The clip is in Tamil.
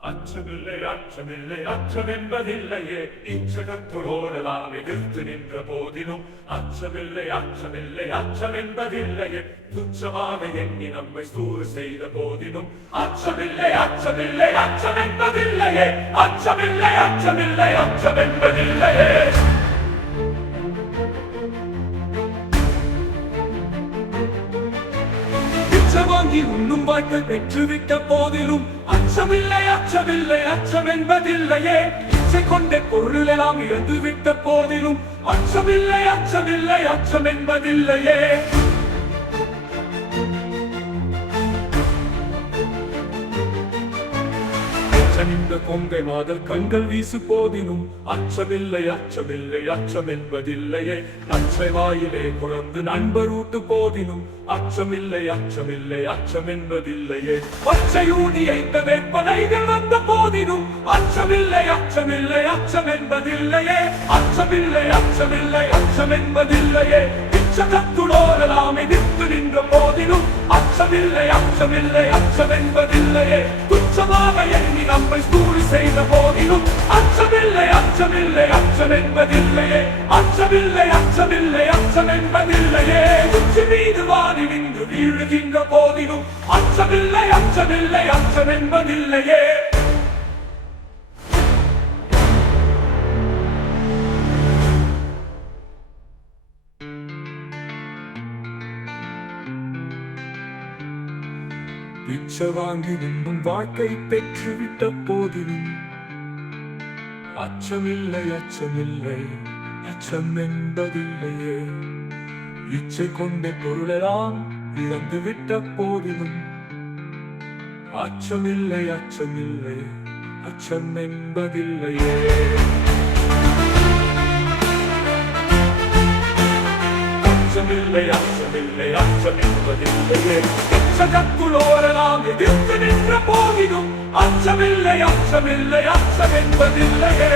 அச்சமில்லை அச்சமில்லை அச்சமென்பதில்லையே இச்சகத்தோடலாம் எதிர்த்து நின்ற போதிலும் அச்சமில்லை அச்சமில்லை அச்சமென்பதில்லையே துச்சமாக எண்ணி நம்மை சூறு செய்த போதிலும் அச்சமில்லை அச்சமில்லை அச்சமென்பதில்லையே அச்சமில்லை அச்சமில்லை அச்சமென்பதில்லையே வாங்கி உண்ணும் வாய்ப்பை பெற்றுவிட்ட போதிலும் அச்சமில்லை அச்சமில்லை அச்சம் என்பதில்லையே இச்சை கொண்ட பொருள் எல்லாம் இழந்து விட்ட போதிலும் அச்சமில்லை அச்சமில்லை அச்சம் என்பதில்லையே இந்த கொங்கை மாதல் கண்கள் வீசு போதினும் அச்சமில்லை அச்சமில்லை அச்சம் என்பதில்லையே அச்சை வாயிலே குழந்து நண்பர் ஊட்டு போதினும் அச்சமில்லை அச்சமில்லை அச்சம் என்பதில்லையே பச்சை ஊதி ஐந்த வேட்பனைகள் வந்த போதினும் அச்சமில்லை அச்சமில்லை அச்சம் என்பதில்லையே அச்சமில்லை அச்சமில்லை அச்சம் என்பதில்லையே இச்சகத்துளோரெல்லாம் எதிர்த்து நின்ற போதிலும் அச்சமில்லை அச்சமில்லை அச்சம் என்பதில்லையே துச்சமாக எண்ணி நம்மை சூறு செய்த போதிலும் அச்சமில்லை அச்சமில்லை அச்சம் என்பதில்லையே அச்சமில்லை அச்சமில்லை அச்சம் என்பதில்லையே உச்சி மீது வாரி நின்று வீழுகின்ற போதிலும் அச்சமில்லை அச்சமில்லை அச்சம் என்பதில்லையே பிச்சை வாங்கி நின்றும் வாழ்க்கை பெற்றுவிட்ட போதிலும் அச்சமில்லை அச்சமில்லை அச்சம் என்பதில்லையே இச்சை கொண்ட பொருளெல்லாம் இழந்து விட்ட போதிலும் அச்சமில்லை அச்சமில்லை அச்சம் என்பதில்லையே அச்சமில்லை அச்சமில்லை அச்சம் என்பதில்லையே இச்சகத்துளோரெல்லாம் எதிர்த்து நின்ற போதிலும் அச்சமில்லை அச்சமில்லை அச்சம் என்பதில்லையே